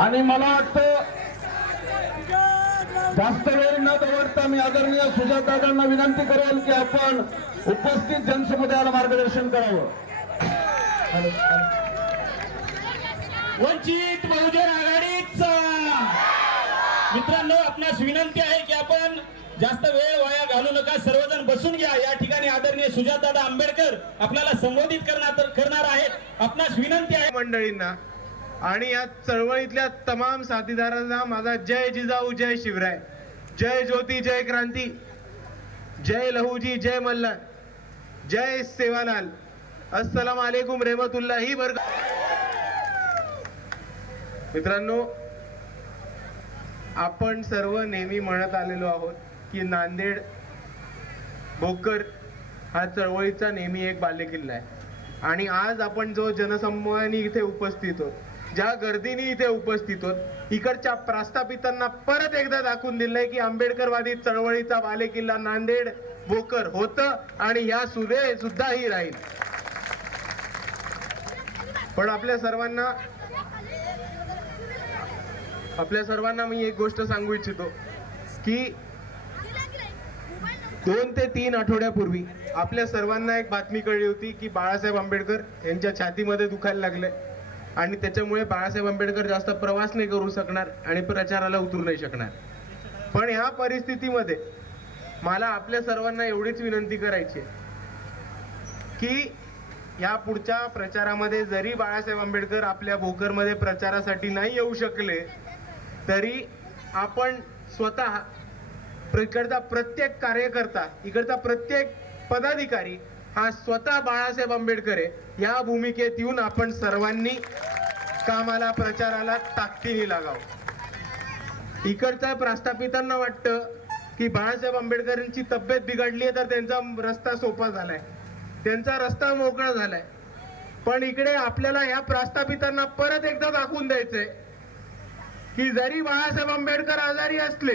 आणि मला वाटतं जास्त वेळ न दवडता मी आदरणीय सुजातादांना विनंती करेल की आपण उपस्थित जनसमुदायाला मार्गदर्शन करावं. वंचित बहुजन आघाडीचा. मित्रांनो आपणास विनंती आहे की आपण जास्त वेळ वाया घालू नका. सर्वजण बसून घ्या. या ठिकाणी आदरणीय सुजातदादा आंबेडकर आपल्याला संबोधित करणार करणार आहेत. आपणास विनंती आहे मंडळींना आणि या चळवळीतल्या तमाम साथीदारांना माझा जय जिजाऊ जय शिवराय. जय ज्योती जय क्रांती. जय लहूजी जय मल्हार. जय सेवालाल. अस्सलाम वालेकुम रेमतुल्लाही वर्ग मित्रांनो आपण सर्व नेहमी म्हणत आलेलो आहोत की नांदेड भोकर हा चळवळीचा नेहमी एक बालेकिल्ला आहे. आणि आज आपण जो जनसमूहाने इथे उपस्थित आहोत ज्या गर्दीने इथे उपस्थित होत इकडच्या प्रास्थापितांना परत एकदा दाखवून दिलंय की आंबेडकरवादी चळवळीचा बालेकिल्ला नांदेड बोकर होतं आणि ह्या सुदे सुद्धाही राहील. पण आपल्या सर्वांना आपल्या सर्वांना मी एक गोष्ट सांगू इच्छितो की दोन ते तीन आठवड्यापूर्वी आपल्या सर्वांना एक बातमी कळली होती की बाळासाहेब आंबेडकर यांच्या छातीमध्ये दुखायला लागले. आणि त्याच्यामुळे बाळासाहेब आंबेडकर जास्त प्रवास नाही करू शकणार आणि प्रचाराला उतरू नाही शकणार. पण ह्या परिस्थितीमध्ये मला आपल्या सर्वांना एवढीच विनंती करायची आहे की या पुढच्या प्रचारामध्ये जरी बाळासाहेब आंबेडकर आपल्या भोकरमध्ये प्रचारासाठी नाही येऊ शकले तरी आपण स्वतः प्र- इकडचा प्रत्येक कार्यकर्ता इकडचा प्रत्येक पदाधिकारी हा स्वतः बाळासाहेब आंबेडकर आहे. या भूमिकेत येऊन आपण सर्वांनी कामाला प्रचाराला ताकदीने लागावं. इकडच्या प्रास्थापितांना वाटतं की बाळासाहेब आंबेडकरांची तब्येत बिघडली आहे तर त्यांचा रस्ता सोपा झालाय. त्यांचा रस्ता मोकळा झालाय. पण इकडे आपल्याला ह्या प्रास्थापितांना परत एकदा दाखवून द्यायचंय की जरी बाळासाहेब आंबेडकर आजारी असले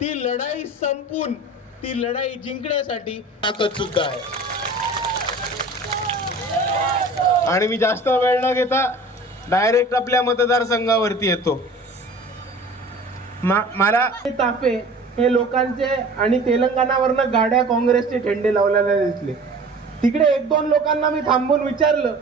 ती लढाई संपून ती लढाई जिंकण्यासाठी ताकद सुद्धा आहे. आणि मी जास्त वेळ न घेता डायरेक्ट आपल्या मतदारसंघावरती येतो. मला हे हे लोकांचे आणि तेलंगणावरनं गाड्या काँग्रेसचे झेंडे लावलेले दिसले. तिकडे एक दोन लोकांना मी थांबून विचारलं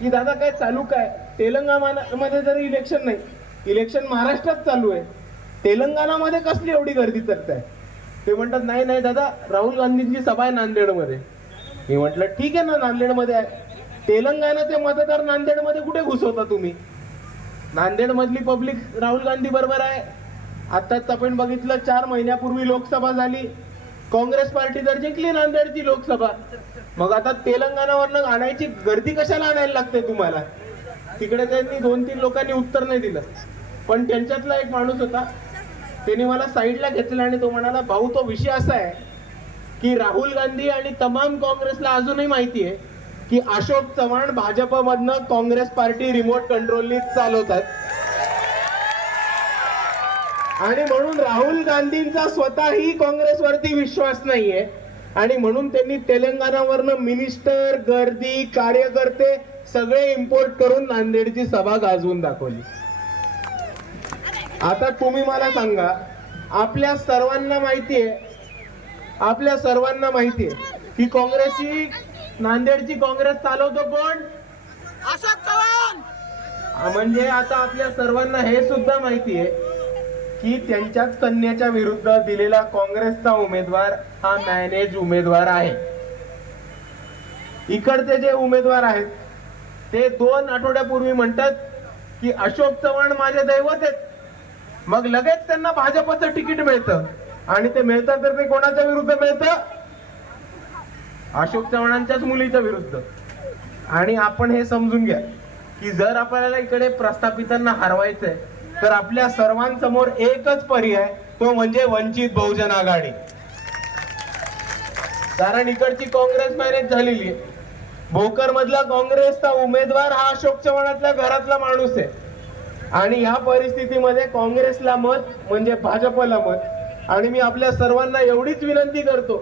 की दादा काय चालू काय? तेलंगणामध्ये जर इलेक्शन नाही इलेक्शन महाराष्ट्रात चालू आहे. तेलंगणामध्ये कसली एवढी गर्दी करताय? ते म्हणतात नाही नाही दादा राहुल गांधींची सभा आहे नांदेडमध्ये. मी म्हटलं ठीक आहे ना नांदेडमध्ये आहे. तेलंगणाचे मतदार नांदेडमध्ये कुठे घुसवता तुम्ही? नांदेडमधली पब्लिक राहुल गांधी बरोबर आहे. आत्ताच आपण बघितलं चार महिन्यापूर्वी लोकसभा झाली. काँग्रेस पार्टी तर जिंकली नांदेडची लोकसभा. मग आता तेलंगणावरनं आणायची गर्दी कशाला आणायला लागते तुम्हाला? तिकडे त्यांनी दोन तीन लोकांनी उत्तर नाही दिलं. पण त्यांच्यातला एक माणूस होता त्याने मला साईडला घेतलं आणि तो म्हणाला भाऊ तो विषय असा आहे की राहुल गांधी आणि तमाम काँग्रेसला अजूनही माहिती आहे की अशोक चव्हाण भाजपमधनं काँग्रेस पार्टी रिमोट कंट्रोलनी चालवतात. आणि म्हणून राहुल गांधींचा स्वतःही काँग्रेसवरती विश्वास नाहीये. आणि म्हणून त्यांनी तेलंगणावरनं मिनिस्टर गर्दी कार्यकर्ते सगळे इम्पोर्ट करून नांदेडची सभा गाजवून दाखवली. आता तुम्ही मला सांगा आपल्या सर्वांना माहिती आहे आपल्या सर्वांना माहितीये की काँग्रेसची नांदेडची काँग्रेस चालवतो कोण? अशोक चव्हाण! म्हणजे आता आपल्या सर्वांना हे सुद्धा माहिती आहे की त्यांच्याच कन्याच्या विरुद्ध दिलेला काँग्रेसचा उमेदवार हा मॅनेज उमेदवार आहे. इकडचे जे उमेदवार आहेत ते दोन आठवड्यापूर्वी म्हणतात की अशोक चव्हाण माझे दैवत आहेत. मग लगेच त्यांना भाजपचं तिकीट मिळतं. आणि ते मिळतं तर ते कोणाच्या विरुद्ध मिळतं? अशोक चव्हाणांच्याच मुलीच्या विरुद्ध. आणि आपण हे समजून घ्या की जर आपल्याला इकडे प्रस्थापितांना हरवायचंय तर आपल्या सर्वांसमोर एकच पर्याय तो म्हणजे वंचित बहुजन आघाडी. कारण इकडची काँग्रेस मॅनेज झालेली आहे. भोकर मधला काँग्रेसचा उमेदवार हा अशोक चव्हाणातल्या घरातला माणूस आहे. आणि या परिस्थितीमध्ये काँग्रेसला मत म्हणजे भाजपला मत आणि मी आपल्या सर्वांना एवढीच विनंती करतो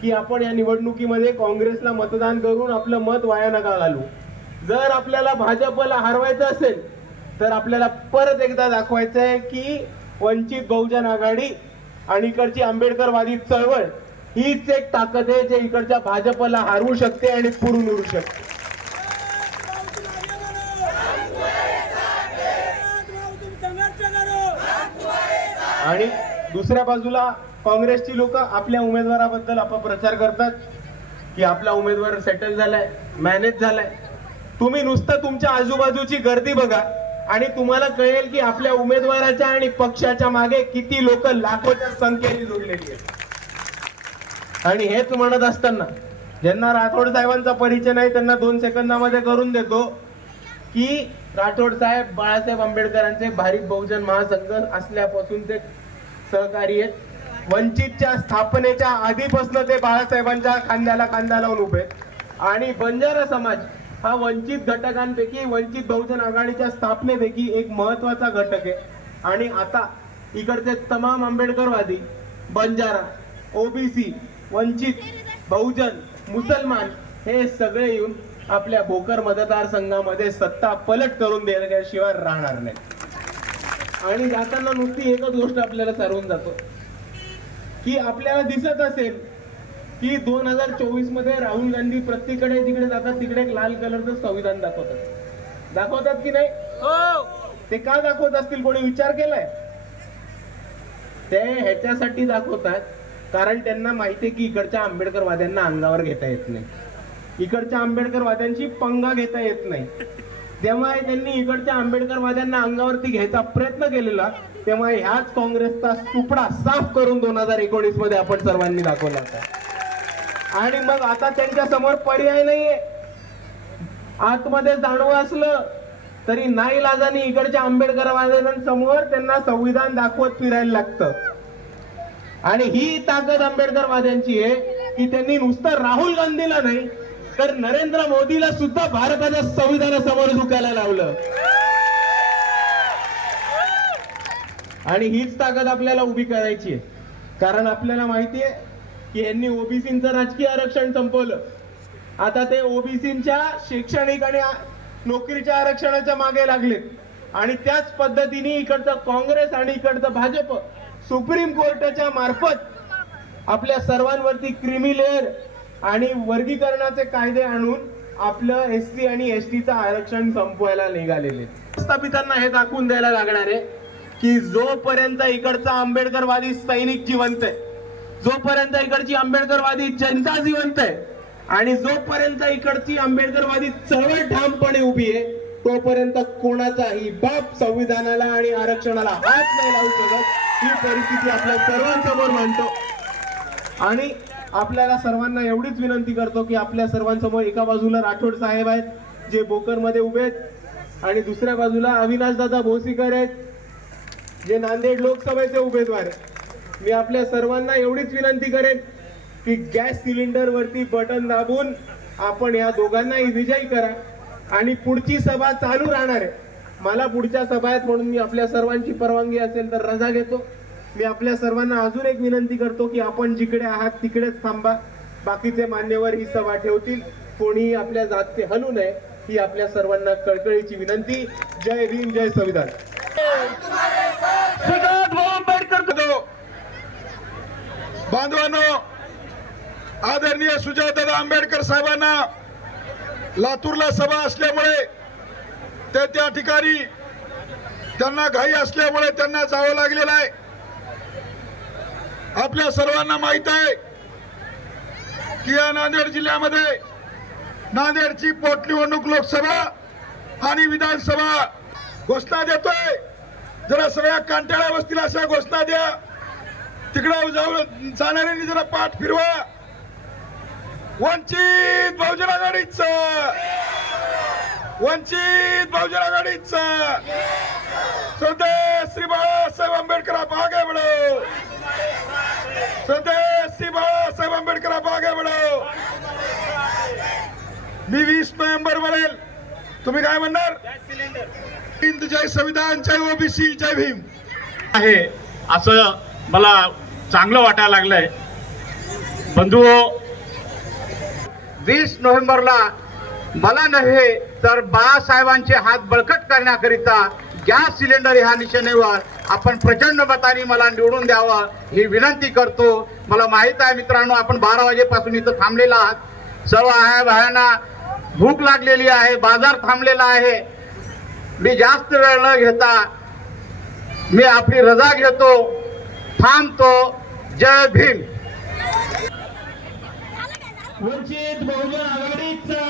की आपण या निवडणुकीमध्ये काँग्रेसला मतदान करून आपलं मत वाया नका घालू. जर आपल्याला भाजपला हरवायचं असेल तर आपल्याला परत एकदा दाखवायचं आहे की वंचित बहुजन आघाडी आणि इकडची आंबेडकरवादी चळवळ हीच एक ताकद आहे जे इकडच्या भाजपला हरवू शकते आणि पुरून उरू शकते. आणि दुसऱ्या बाजूला काँग्रेसची लोक आपल्या उमेदवाराबद्दल अपप्रचार करतात की आपला उमेदवार सेटल झालाय मॅनेज झालाय. तुम्ही नुसतं तुमच्या आजूबाजूची गर्दी बघा आणि तुम्हाला कळेल की आपल्या उमेदवाराच्या आणि पक्षाच्या मागे किती लोक लाखोच्या संख्येने जोडलेली आहेत. आणि हेच म्हणत असताना ज्यांना राठोड साहेबांचा परिचय नाही त्यांना दोन सेकंदामध्ये करून देतो की राठोड साहेब बाळासाहेब आंबेडकरांचे भारी बहुजन महासंघ असल्यापासून ते सहकारी आहेत. वंचितच्या स्थापनेच्या आधीपासून ते बाळासाहेबांच्या खांद्याला खांदा लावून उभे आणि बंजारा समाज हा वंचित घटकांपैकी वंचित बहुजन आघाडीच्या स्थापनेपैकी एक महत्त्वाचा घटक आहे. आणि आता इकडचे तमाम आंबेडकरवादी बंजारा ओबीसी वंचित बहुजन मुसलमान हे सगळे येऊन आपल्या भोकर मतदारसंघामध्ये सत्ता पलट करून देण्याशिवाय राहणार नाही आणि जाताना नुसती एकच गोष्ट आपल्याला सरवून जातो. की आपल्याला दिसत असेल की दोन हजार चोवीसमध्ये राहुल गांधी प्रत्येकडे जिकडे जातात तिकडे एक लाल कलरचं संविधान दाखवतात. दाखवतात की नाही? हो! ते का दाखवत असतील? कोणी विचार केलाय? ते ह्याच्यासाठी दाखवतात कारण त्यांना माहितीये की इकडच्या आंबेडकरवाद्यांना अंगावर घेता येत नाही. इकडच्या आंबेडकरवाद्यांची पंगा घेता येत नाही. तेव्हा त्यांनी इकडच्या आंबेडकरवाद्यांना अंगावरती घ्यायचा प्रयत्न केलेला. तेव्हा ह्याच काँग्रेसचा सुपडा साफ करून दोन हजार एकोणीसमध्ये आपण सर्वांनी दाखवला होता. आणि मग आता त्यांच्यासमोर पर्याय नाहीये. आतमध्ये जाणवं असलं तरी नाही लाजाने इकडच्या आंबेडकरवाद्यांसमोर त्यांना संविधान दाखवत फिरायला लागतं. आणि ही ताकद आंबेडकरवाद्यांची आहे की त्यांनी नुसतं राहुल गांधीला नाही तर नरेंद्र मोदीला सुद्धा भारताच्या संविधानासमोर झुकायला लावलं. आणि हीच ताकद आपल्याला उभी करायची आहे. कारण आपल्याला माहिती आहे की यांनी ओबीसीचं राजकीय आरक्षण संपवलं. आता ते ओबीसीच्या शैक्षणिक आणि नोकरीच्या आरक्षणाच्या मागे लागलेत आणि त्याच पद्धतीने इकडचं काँग्रेस आणि इकडचं भाजप सुप्रीम कोर्टाच्या मार्फत आपल्या सर्वांवरती क्रिमी लेअर आणि वर्गीकरणाचे कायदे आणून आपलं एस सी आणि एस टीचं आरक्षण संपवायला निघालेले. स्थापितांना हे दाखवून द्यायला लागणार आहे की जोपर्यंत इकडचा आंबेडकरवादी सैनिक जिवंत आहे जोपर्यंत इकडची आंबेडकरवादी जनता जिवंत आहे आणि जोपर्यंत इकडची आंबेडकरवादी चळवळ ठामपणे उभी आहे तोपर्यंत कोणाचाही बाप संविधानाला आणि आरक्षणाला हात नाही लावू शकत. ही परिस्थिती आपल्या सर्वांसमोर मांडतो. आणि आपल्याला सर्वांना एवढीच विनंती करतो की आपल्या सर्वांसमोर एका बाजूला राठोड साहेब आहेत जे बोकरमध्ये उभे आहेत आणि दुसऱ्या बाजूला अविनाश दादा भोसीकर आहेत जे नांदेड लोकसभेचे उमेदवार आहेत. मी आपल्या सर्वांना एवढीच विनंती करेन की गॅस सिलेंडर वरती बटन दाबून आपण या दोघांनाही विजयी करा. आणि पुढची सभा चालू राहणार आहे. मला पुढच्या सभा आहेत म्हणून मी आपल्या सर्वांची परवानगी असेल तर रजा घेतो. मी आपल्या सर्वांना अजून एक विनंती करतो की आपण जिकडे आहात तिकडेच थांबा. बाकीचे मान्यवर ही सभा ठेवतील. कोणीही आपल्या जातचे हलू नये ही आपल्या सर्वांना कळकळीची विनंती. जय भीम जय संविधान. बांधवांनो आदरणीय सुजातदादा आंबेडकर साहेबांना लातूरला सभा असल्यामुळे ते त्या ठिकाणी त्यांना घाई असल्यामुळे त्यांना जावं लागलेलं आहे. आपल्या सर्वांना माहीत आहे की या नांदेड जिल्ह्यामध्ये नांदेडची पोटनिवडणूक लोकसभा आणि विधानसभा घोषणा देतोय. जरा सगळ्या कांटाळ्या बसतील अशा घोषणा द्या. तिकडे जाऊन जाणाऱ्यांनी जरा पाठ फिरवा. वंचित बहुजन आघाडीच. वंचित बहुजन आघाडीच. स्वदेश श्री बाळासाहेब आंबेडकर आहे आगे बढ़ो श्री बाळासाहेब आंबेडकर आप आगे मी वीस नोव्हेंबर म्हणेल. तुम्ही काय म्हणणार? हिंद जय संविधान जय ओबीसी जय भीम. आहे. असं मला चांगलं वाटायला लागलंय. बंधू वीस नोव्हेंबरला मला नव्हे तर बाळासाहेबांचे हात बळकट करण्याकरिता गॅस सिलेंडर ह्या निशाणीवर आपण प्रचंड मताने मला निवडून द्यावं ही विनंती करतो. मला माहीत आहे मित्रांनो आपण बारा वाजेपासून इथं थांबलेला आहात. सर्व आया भायांना भूक लागलेली आहे बाजार थांबलेला आहे. मी जास्त वेळ न घेता मी आपली रजा घेतो थांबतो. जय भीम. वंचित बहुजन आघाडीचा.